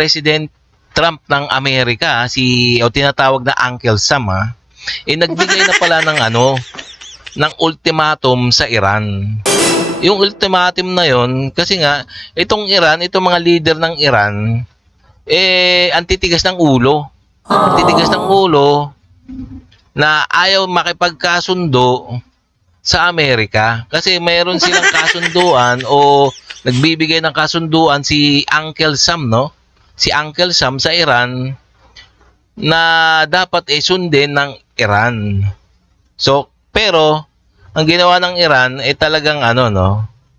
President Trump ng Amerika, o tinatawag na Uncle Sam, nagbigay na pala ng ultimatum sa Iran. Yung ultimatum na yon, kasi nga, itong mga leader ng Iran, ang titigas ng ulo. Ang titigas ng ulo na ayaw makipagkasundo sa Amerika. Kasi mayroon silang kasunduan o nagbibigay ng kasunduan si Uncle Sam, no? Si Uncle Sam sa Iran na dapat sundin ng Iran. So, pero ang ginawa ng Iran talagang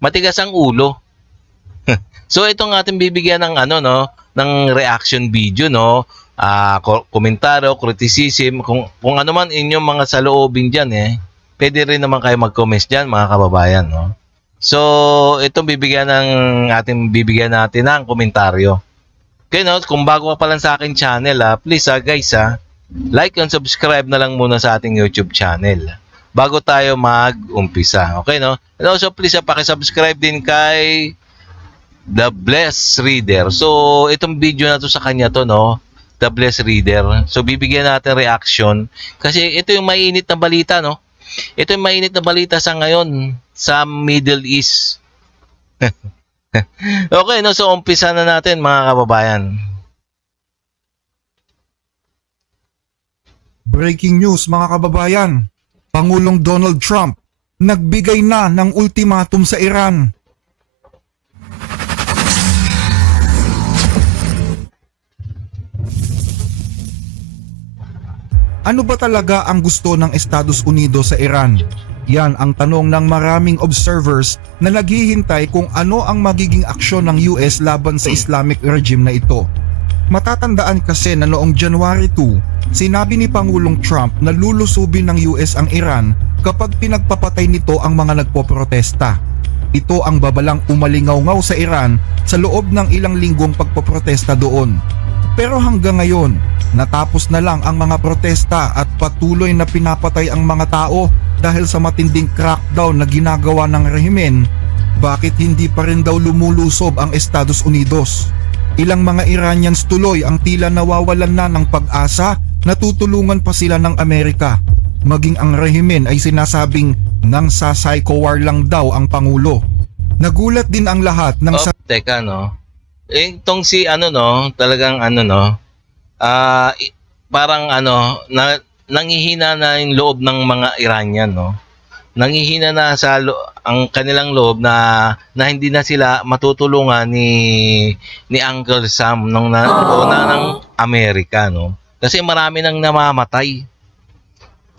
matigas ang ulo. So itong ating bibigyan ng ng reaction video, komentaryo, criticism, kung ano man inyong mga saloobin diyan, pwede rin naman kayo mag-comment diyan, mga kababayan, no. So itong bibigyan natin ng komentaryo. Okay, no, kung bago ka pa lang sa aking channel, please guys, like and subscribe na lang muna sa ating YouTube channel bago tayo mag-umpisa. Okay, no? And also please paki-subscribe din kay The Blessed Reader. So itong video na to sa kanya to, no, The Blessed Reader. So bibigyan natin reaction kasi ito yung mainit na balita, no. Ito yung mainit na balita sa ngayon sa Middle East. Okay, no, so umpisa na natin, mga kababayan. Breaking news, mga kababayan. Pangulong Donald Trump nagbigay na ng ultimatum sa Iran. Ano ba talaga ang gusto ng Estados Unidos sa Iran? Yan ang tanong ng maraming observers na naghihintay kung ano ang magiging aksyon ng US laban sa Islamic regime na ito. Matatandaan kasi na noong January 2, sinabi ni Pangulong Trump na lulusubin ng US ang Iran kapag pinagpapatay nito ang mga nagpoprotesta. Ito ang babalang umalingaw-ngaw sa Iran sa loob ng ilang linggong pagpoprotesta doon. Pero hanggang ngayon, natapos na lang ang mga protesta at patuloy na pinapatay ang mga tao dahil sa matinding crackdown na ginagawa ng rehimen. Bakit hindi pa rin daw lumulusob ang Estados Unidos? Ilang mga Iranians tuloy ang tila nawawalan na ng pag-asa na tutulungan pa sila ng Amerika. Maging ang rehimen ay sinasabing nang sa psycho war lang daw ang Pangulo. Nagulat din ang lahat ng Teka, no. Itong si talagang parang nanghihina na yung loob ng mga Iranian, no. Nanghihina na ang kanilang loob na hindi na sila matutulungan ni Uncle Sam ng Amerika, no. Kasi marami nang namamatay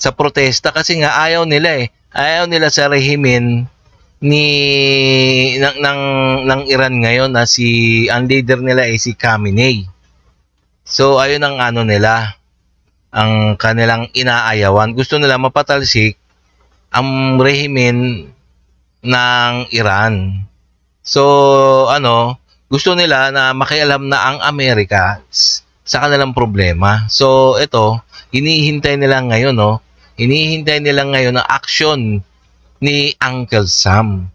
sa protesta kasi nga ayaw nila sa rehimen ng Iran ngayon na ang leader nila ay si Khamenei. So ayun ang nila, ang kanilang inaayawan. Gusto nila mapatalsik ang rehimen ng Iran. So gusto nila na makialam na ang Amerika sa kanilang problema. So ito, hinihintay nila ngayon, no. Hinihintay nila ngayon ang aksyon ni Uncle Sam.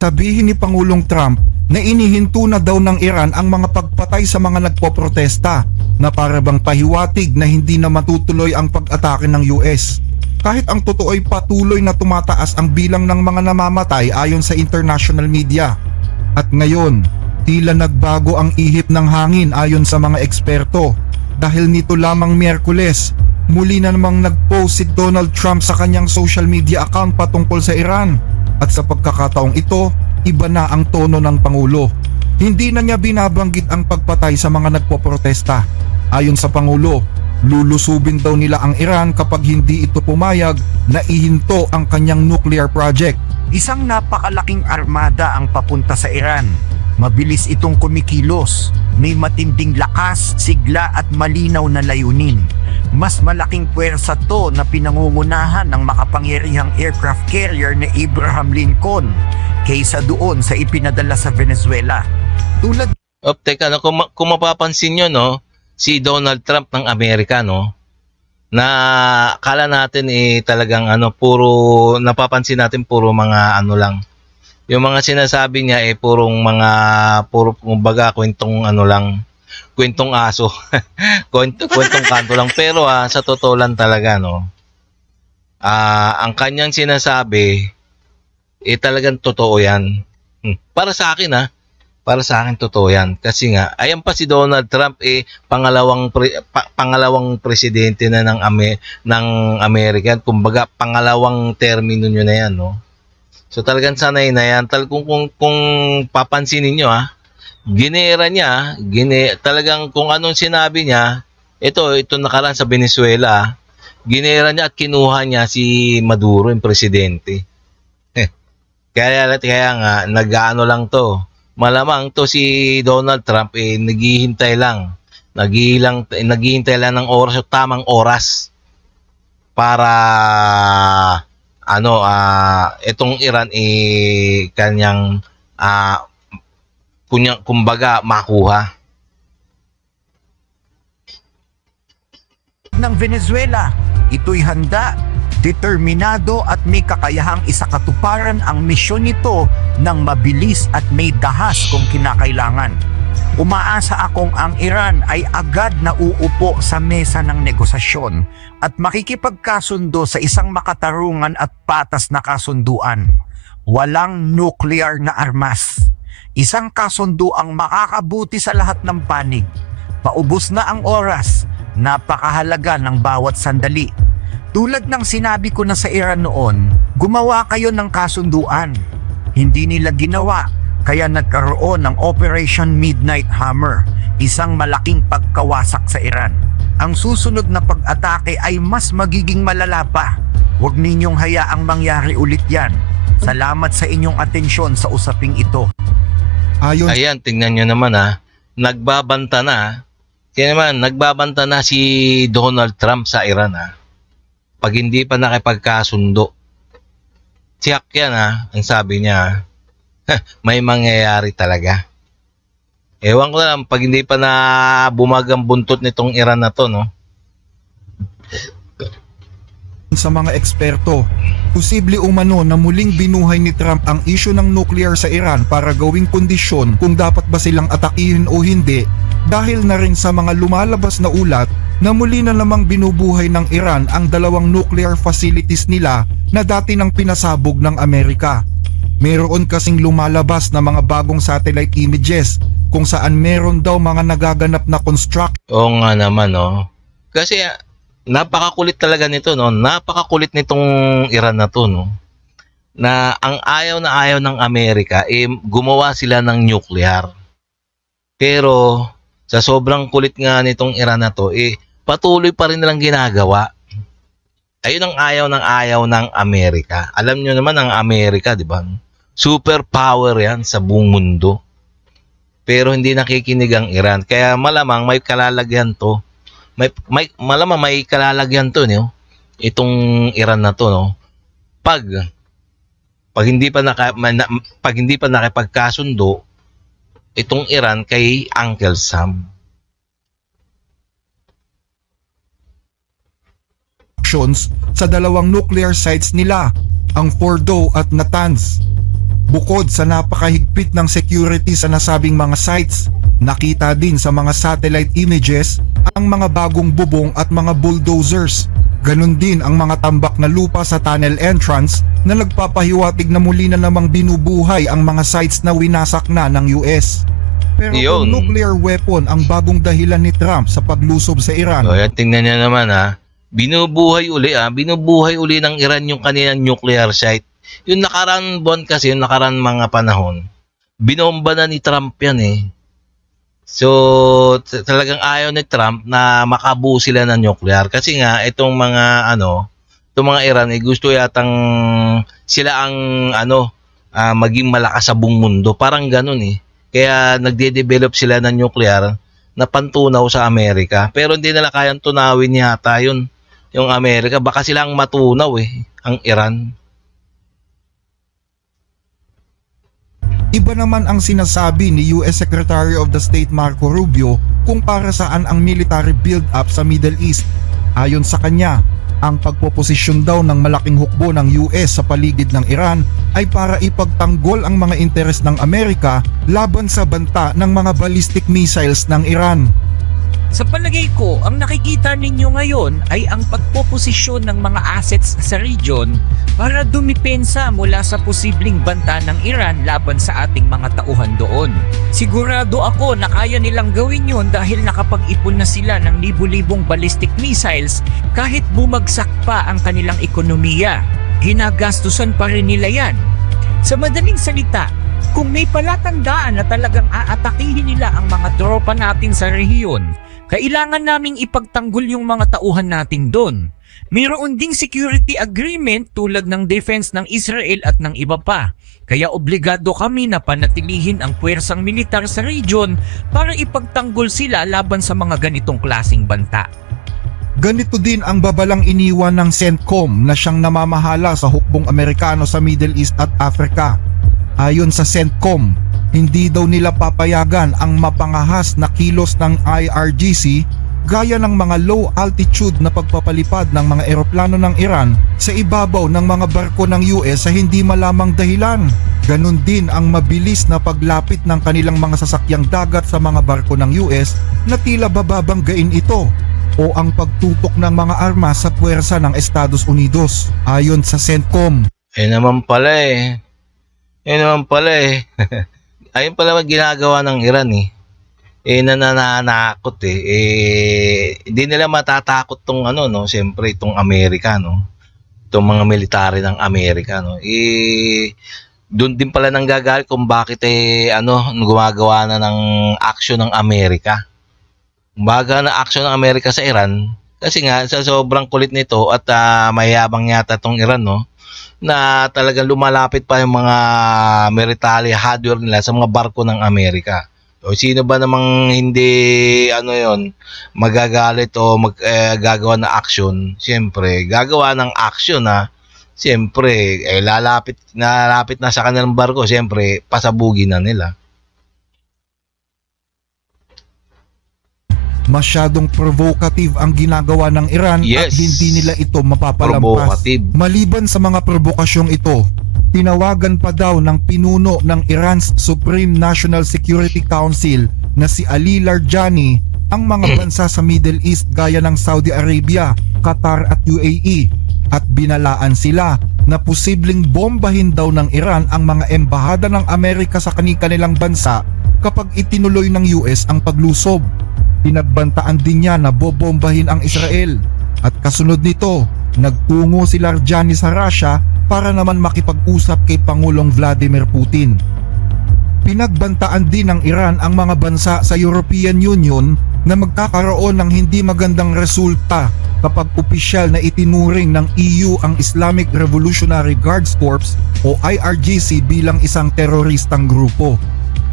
Sabihin ni Pangulong Trump na inihinto na daw ng Iran ang mga pagpatay sa mga nagpoprotesta na para bang pahiwatig na hindi na matutuloy ang pag-atake ng US. Kahit ang totoo ay patuloy na tumataas ang bilang ng mga namamatay ayon sa international media. At ngayon, tila nagbago ang ihip ng hangin ayon sa mga eksperto. Dahil nito lamang Miyerkules, muli na namang nag-post si Donald Trump sa kanyang social media account patungkol sa Iran. At sa pagkakataong ito, iba na ang tono ng Pangulo. Hindi na niya binabanggit ang pagpatay sa mga nagpoprotesta. Ayon sa Pangulo, lulusubin daw nila ang Iran kapag hindi ito pumayag na ihinto ang kanyang nuclear project. Isang napakalaking armada ang papunta sa Iran. Mabilis itong kumikilos, may matinding lakas, sigla at malinaw na layunin. Mas malaking puwersa to na pinangungunahan ng makapangyarihang aircraft carrier na Abraham Lincoln kaysa doon sa ipinadala sa Venezuela. Tulad Teka, kung mapapansin nyo, no, si Donald Trump ng Amerika, no, na kala natin talagang puro napapansin natin puro mga lang, Yung mga sinasabi niya puro kumbaga kwentong ano lang, kwentong aso. Kwentong kanto lang, pero sa totoo lang talaga no. Ang kanyang sinasabi talagang totoo 'yan. Para sa akin para sa akin totoo 'yan. Kasi nga ayan pa si Donald Trump pangalawang presidente na ng Amerika. Kumbaga pangalawang termino niyo na 'yan, no. So talagang sanay na 'yan. Kung papansinin niyo ginera niya, talagang kung anong sinabi niya, ito nakaraan sa Venezuela, ginera niya at kinuha niya si Maduro, yung presidente. Kaya nga, nag-ano lang to. Malamang to si Donald Trump, naghihintay lang. Naghihintay lang ng oras, o tamang oras para itong Iran kanyang kumbaga makuha. Ng Venezuela, ito'y handa, determinado at may kakayahang isakatuparan ang misyon nito ng mabilis at may dahas kung kinakailangan. Umaasa akong ang Iran ay agad na uupo sa mesa ng negosasyon at makikipagkasundo sa isang makatarungan at patas na kasunduan. Walang nuclear na armas. Isang kasunduang makakabuti sa lahat ng panig. Paubos na ang oras. Napakahalaga ng bawat sandali. Tulad ng sinabi ko na sa Iran noon, gumawa kayo ng kasunduan. Hindi nila ginawa, kaya nagkaroon ng Operation Midnight Hammer, isang malaking pagkawasak sa Iran. Ang susunod na pag-atake ay mas magiging malala pa. Huwag ninyong hayaang mangyari ulit yan. Salamat sa inyong atensyon sa usaping ito. Ayan, tingnan nyo naman nagbabanta na. Kaya naman, nagbabanta na si Donald Trump sa Iran pag hindi pa nakipagkasundo. Tiyak yan ang sabi niya. May mangyayari talaga. Ewan ko na lang, pag hindi pa na bumagang buntot nitong Iran na to, no? Sa mga eksperto, posible umano na muling binuhay ni Trump ang isyu ng nuclear sa Iran para gawing kondisyon kung dapat ba silang atakihin o hindi, dahil na rin sa mga lumalabas na ulat na muli na namang binubuhay ng Iran ang dalawang nuclear facilities nila na dati nang pinasabog ng Amerika. Meron kasing lumalabas na mga bagong satellite images kung saan meron daw mga nagaganap na construction. Oo nga naman, no? Kasi napakakulit talaga nito, no? Napakakulit nitong Iran na to, no? Na ang ayaw na ayaw ng Amerika, gumawa sila ng nuclear. Pero sa sobrang kulit nga nitong Iran na to, patuloy pa rin nilang ginagawa. Ayun ang ayaw ng Amerika. Alam nyo naman ang Amerika, di ba? Superpower yan sa buong mundo. Pero hindi nakikinig ang Iran. Kaya malamang may kalalagyan to. Malamang may kalalagyan to, no? Itong Iran na to, no? Pag hindi pa nakipagkasundo itong Iran kay Uncle Sam. Sa dalawang nuclear sites nila, ang Fordow at Natanz. Bukod sa napakahigpit ng security sa nasabing mga sites, nakita din sa mga satellite images ang mga bagong bubong at mga bulldozers. Ganon din ang mga tambak na lupa sa tunnel entrance na nagpapahiwatig na muli na namang binubuhay ang mga sites na winasak na ng US. Pero kung nuclear weapon ang bagong dahilan ni Trump sa paglusob sa Iran. So, tingnan niyo naman binubuhay uli ng Iran yung kanilang nuclear site. Yung nakaraan buwan kasi, yung nakaraan mga panahon, binomba na ni Trump yan So, talagang ayaw ni Trump na makabuo sila ng nuclear. Kasi nga, itong mga Iran, gusto yatang sila ang maging malakas sa buong mundo. Parang ganun Kaya nagde-develop sila ng nuclear na pantunaw sa Amerika. Pero hindi nila kayang tunawin yata yun. Yung Amerika, baka silang matunaw ang Iran. Iba naman ang sinasabi ni US Secretary of the State Marco Rubio kung para saan ang military build-up sa Middle East. Ayon sa kanya, Ang pagpoposisyon daw ng malaking hukbo ng US sa paligid ng Iran ay para ipagtanggol ang mga interes ng Amerika laban sa banta ng mga ballistic missiles ng Iran. Sa palagay ko, ang nakikita ninyo ngayon ay ang pagpoposisyon ng mga assets sa region para dumipensa mula sa posibleng banta ng Iran laban sa ating mga tauhan doon. Sigurado ako na kaya nilang gawin yun dahil nakapag-ipon na sila ng libu-libong ballistic missiles kahit bumagsak pa ang kanilang ekonomiya. Ginagastusan pa rin nila yan. Sa madaling salita, kung may palatandaan na talagang aatakihin nila ang mga tropa natin sa rehiyon, kailangan naming ipagtanggol yung mga tauhan natin doon. Mayroon ding security agreement tulad ng defense ng Israel at ng iba pa. Kaya obligado kami na panatilihin ang puwersang militar sa region para ipagtanggol sila laban sa mga ganitong klaseng banta. Ganito din ang babalang iniwan ng CENTCOM na siyang namamahala sa hukbong Amerikano sa Middle East at Africa. Ayon sa CENTCOM, hindi daw nila papayagan ang mapangahas na kilos ng IRGC gaya ng mga low altitude na pagpapalipad ng mga eroplano ng Iran sa ibabaw ng mga barko ng US sa hindi malamang dahilan. Ganon din ang mabilis na paglapit ng kanilang mga sasakyang dagat sa mga barko ng US na tila bababanggain ito, o ang pagtutok ng mga armas sa puwersa ng Estados Unidos. Ayon sa CENTCOM, Ayun naman pala eh. Ayun pala ang ginagawa ng Iran eh. Nananakot eh. Hindi nila matatakot tong siyempre itong Amerika, no. Itong mga military ng Amerika, no. Doon din pala nanggagaling kung bakit gumagawa na ng action ng Amerika. Baga na action ng Amerika sa Iran kasi nga sa sobrang kulit nito at mayabang yata tong Iran, no, na talagang lumalapit pa yung mga military hardware nila sa mga barko ng Amerika. O sino ba namang hindi magagalit o gagawa ng action? Siyempre, gagawa ng action na siyempre lalapit na sa kanilang barko, siyempre pasabugin na nila. masyadong provocative ang ginagawa ng Iran at Yes. hindi nila ito mapapalampas. Provocative. Maliban sa mga provokasyong ito, tinawagan pa daw ng pinuno ng Iran's Supreme National Security Council na si Ali Larijani ang mga bansa sa Middle East gaya ng Saudi Arabia, Qatar at UAE at binalaan sila na posibleng bombahin daw ng Iran ang mga embahada ng Amerika sa kanilang bansa kapag itinuloy ng US ang paglusob. Pinagbantaan din niya na bobombahin ang Israel at kasunod nito, nagtungo si Larijani sa Russia para naman makipag-usap kay Pangulong Vladimir Putin. Pinagbantaan din ng Iran ang mga bansa sa European Union na magkakaroon ng hindi magandang resulta kapag opisyal na itinuring ng EU ang Islamic Revolutionary Guards Corps o IRGC bilang isang teroristang grupo.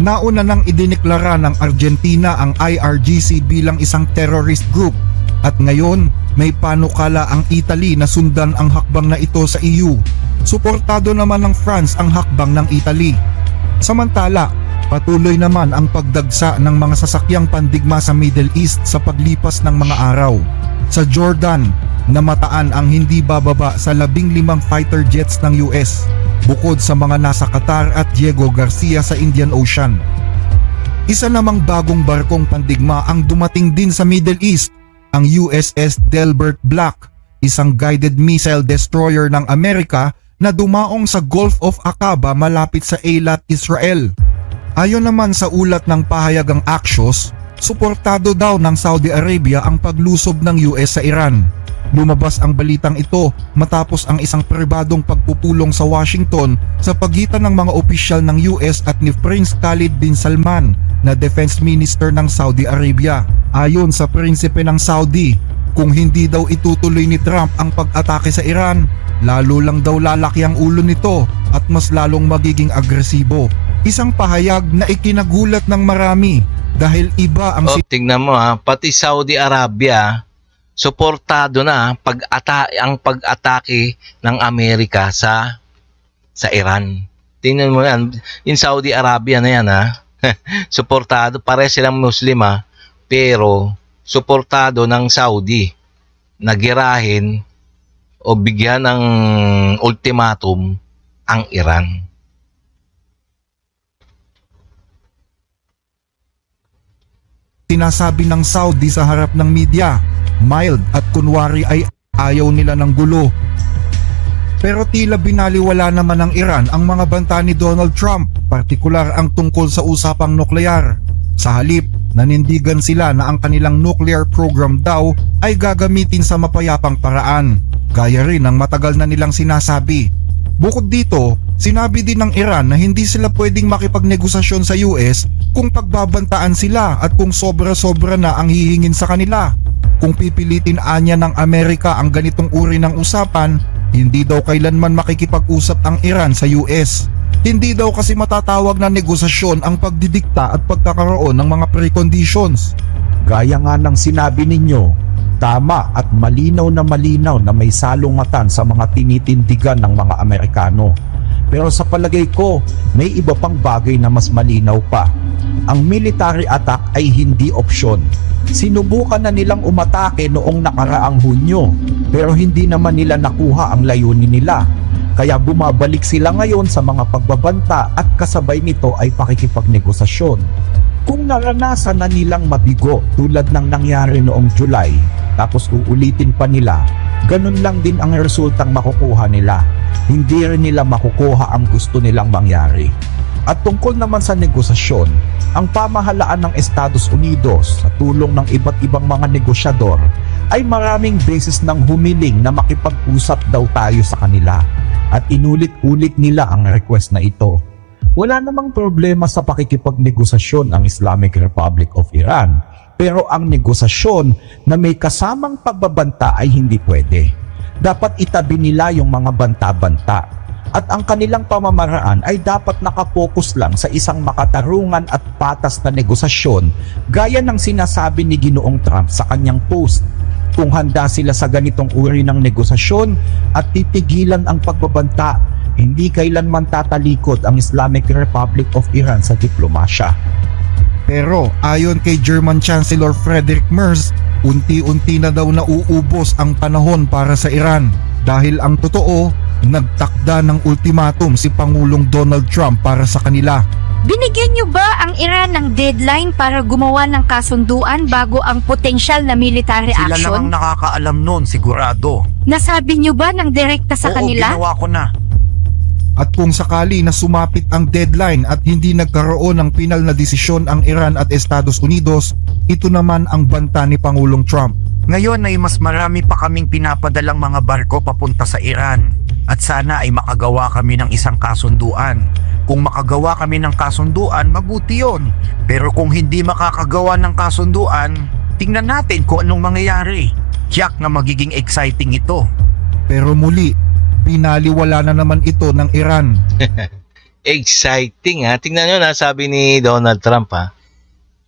Nauna nang idineklara ng Argentina ang IRGC bilang isang terrorist group at ngayon may panukala ang Italy na sundan ang hakbang na ito sa EU. Suportado naman ng France ang hakbang ng Italy. Samantala, patuloy naman ang pagdagsa ng mga sasakyang pandigma sa Middle East sa paglipas ng mga araw. Sa Jordan, namataan ang hindi bababa sa 15 fighter jets ng US, bukod sa mga nasa Qatar at Diego Garcia sa Indian Ocean. Isa namang bagong barkong pandigma ang dumating din sa Middle East, ang USS Delbert Black, isang guided missile destroyer ng Amerika na dumaong sa Gulf of Aqaba malapit sa Eilat, Israel. Ayon naman sa ulat ng pahayagang Axios, suportado daw ng Saudi Arabia ang paglusob ng US sa Iran. Lumabas ang balitang ito matapos ang isang pribadong pagpupulong sa Washington sa pagitan ng mga opisyal ng US at ni Prince Khalid bin Salman na Defense Minister ng Saudi Arabia. Ayon sa prinsipe ng Saudi, kung hindi daw itutuloy ni Trump ang pag-atake sa Iran, lalo lang daw lalaki ang ulo nito at mas lalong magiging agresibo. Isang pahayag na ikinagulat ng marami dahil iba ang Tingnan mo pati Saudi Arabia suportado na ang pag-atake ng Amerika sa Iran. Tingnan mo yan, in Saudi Arabia na yan suportado, pare silang Muslim pero suportado ng Saudi na girahin o bigyan ng ultimatum ang Iran. Sinasabi ng Saudi sa harap ng media, mild at kunwari ay ayaw nila ng gulo. Pero tila binaliwala naman ng Iran ang mga banta ni Donald Trump, partikular ang tungkol sa usapang nuklear. Sa halip, nanindigan sila na ang kanilang nuclear program daw ay gagamitin sa mapayapang paraan, gaya rin ng matagal na nilang sinasabi. Bukod dito, sinabi din ng Iran na hindi sila pwedeng makipagnegosasyon sa US kung pagbabantaan sila at kung sobra-sobra na ang hihingin sa kanila. Kung pipilitin anya ng Amerika ang ganitong uri ng usapan, hindi daw kailanman makikipag-usap ang Iran sa US. Hindi daw kasi matatawag na negosasyon ang pagdidikta at pagkakaroon ng mga preconditions. Gaya nga ng sinabi ninyo, tama at malinaw na may salungatan sa mga tinitindigan ng mga Amerikano. Pero sa palagay ko, may iba pang bagay na mas malinaw pa. Ang military attack ay hindi opsyon. Sinubukan na nilang umatake noong nakaraang Hunyo, pero hindi naman nila nakuha ang layunin nila. Kaya bumabalik sila ngayon sa mga pagbabanta at kasabay nito ay pakikipagnegosasyon. Kung naranasan na nilang mabigo tulad ng nangyari noong July, tapos uulitin pa nila, ganun lang din ang resultang makukuha nila. Hindi rin nila makukuha ang gusto nilang mangyari. At tungkol naman sa negosasyon, ang pamahalaan ng Estados Unidos sa tulong ng iba't ibang mga negosyador ay maraming beses nang humiling na makipag-usap daw tayo sa kanila at inulit-ulit nila ang request na ito. Wala namang problema sa pakikipagnegosasyon ang Islamic Republic of Iran, pero ang negosasyon na may kasamang pagbabanta ay hindi pwede. Dapat itabi nila yung mga banta-banta. At ang kanilang pamamaraan ay dapat nakapokus lang sa isang makatarungan at patas na negosasyon gaya ng sinasabi ni Ginoong Trump sa kanyang post. Kung handa sila sa ganitong uri ng negosasyon at titigilan ang pagbabanta, hindi kailanman tatalikod ang Islamic Republic of Iran sa diplomasya. Pero ayon kay German Chancellor Friedrich Merz, unti-unti na daw nauubos ang panahon para sa Iran dahil ang totoo, nagtakda ng ultimatum si Pangulong Donald Trump para sa kanila. Binigyan niyo ba ang Iran ng deadline para gumawa ng kasunduan bago ang potensyal na military Sila lang ang action? nakakaalam nun, sigurado. Nasabi niyo ba ng direkta sa Oo, kanila? ginawa ko na. At kung sakali na sumapit ang deadline at hindi nagkaroon ng pinal na desisyon ang Iran at Estados Unidos, ito naman ang banta ni Pangulong Trump. Ngayon ay mas marami pa kaming pinapadalang mga barko papunta sa Iran. At sana ay makagawa kami ng isang kasunduan. Kung makagawa kami ng kasunduan, mabuti yun. Pero kung hindi makakagawa ng kasunduan, tingnan natin kung anong mangyayari. Tiyak na magiging exciting ito. Pero muli, binaliwala na naman ito ng Iran. Exciting ha. Tingnan nyo na sabi ni Donald Trump ha.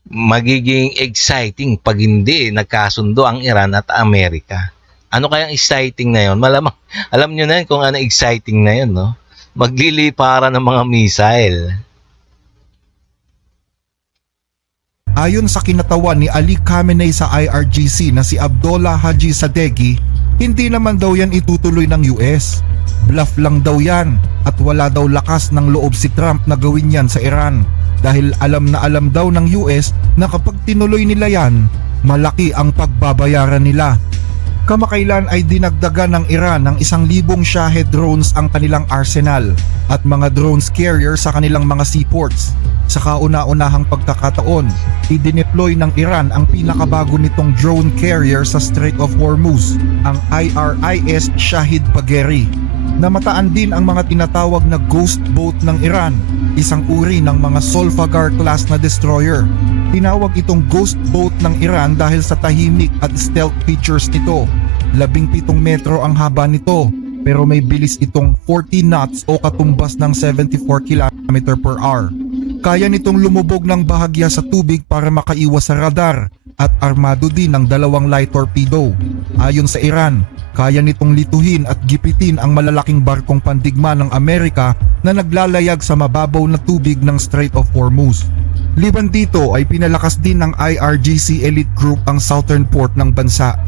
Magiging exciting pag hindi nagkasundo ang Iran at Amerika. Ano kayang exciting na yon? Malamang, alam nyo na yun kung ano exciting na yun, no? Magliliparan ng mga missile. Ayon sa kinatawan ni Ali Khamenei sa IRGC na si Abdullah Haji Sadeghi, hindi naman daw yan itutuloy ng US. Bluff lang daw yan at wala daw lakas ng loob si Trump na gawin yan sa Iran dahil alam na alam daw ng US na kapag tinuloy nila yan, malaki ang pagbabayaran nila. Kamakailan ay dinagdagan ng Iran ng 1,000 Shahed drones ang kanilang arsenal at mga drones carrier sa kanilang mga seaports. Sa kauna-unahang pagkakataon, idineploy ng Iran ang pinakabago nitong drone carrier sa Strait of Hormuz, ang IRIS Shahid Bagheri. Namataan din ang mga tinatawag na ghost boat ng Iran, isang uri ng mga Solfagar class na destroyer. Tinawag itong ghost boat ng Iran dahil sa tahimik at stealth features nito. 17 metro ang haba nito, pero may bilis itong 40 knots o katumbas ng 74 km per hour. Kaya nitong lumubog ng bahagya sa tubig para makaiwas sa radar at armado din ng 2 light torpedo. Ayon sa Iran, kaya nitong lituhin at gipitin ang malalaking barkong pandigma ng Amerika na naglalayag sa mababaw na tubig ng Strait of Hormuz. Liban dito ay pinalakas din ng IRGC Elite Group ang southern port ng bansa.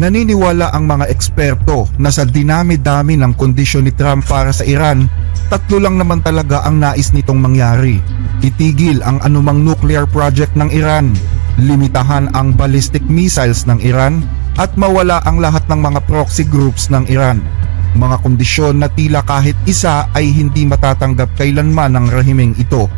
Naniniwala ang mga eksperto na sa dinami-dami ng kondisyon ni Trump para sa Iran, tatlo lang naman talaga ang nais nitong mangyari. Itigil ang anumang nuclear project ng Iran, limitahan ang ballistic missiles ng Iran, at mawala ang lahat ng mga proxy groups ng Iran. Mga kondisyon na tila kahit isa ay hindi matatanggap kailanman ng rehimeng ito.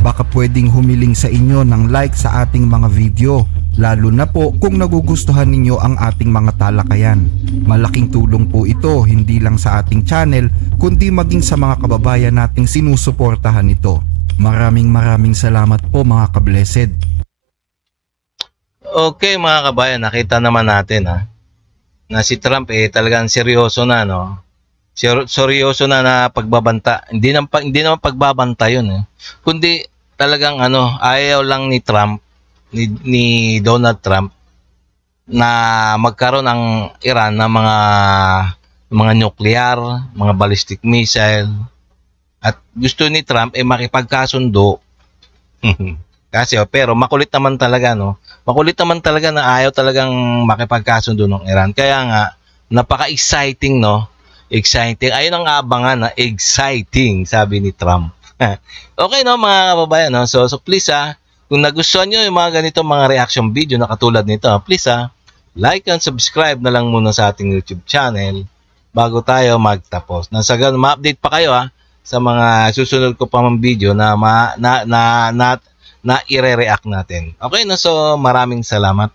Baka pwedeng humiling sa inyo ng like sa ating mga video, lalo na po kung nagugustuhan ninyo ang ating mga talakayan. Malaking tulong po ito hindi lang sa ating channel kundi maging sa mga kababayan nating sinusuportahan ito. Maraming salamat po mga ka-blessed. Okay mga kabayan, nakita naman natin na si Trump talagang seryoso na, no? Seryoso na pagbabanta. Hindi naman pagbabanta 'yun kundi talagang ayaw lang ni Trump, ni Donald Trump, na magkaroon ng Iran ng mga nuclear, mga ballistic missile, at gusto ni Trump makipagkasundo. Kasi pero makulit naman talaga, no? Makulit naman talaga na ayaw talagang makipagkasundo ng Iran. Kaya nga napaka-exciting, no? Exciting. Ayun ang abangan na exciting, sabi ni Trump. Okay, no, mga kababayan, no? So please kung nagustuhan nyo yung mga ganito mga reaction video na katulad nito, please like and subscribe na lang muna sa ating YouTube channel bago tayo magtapos. Nang sa ganun, ma-update pa kayo sa mga susunod ko pa mga video na na i-react natin. Okay, no? So maraming salamat.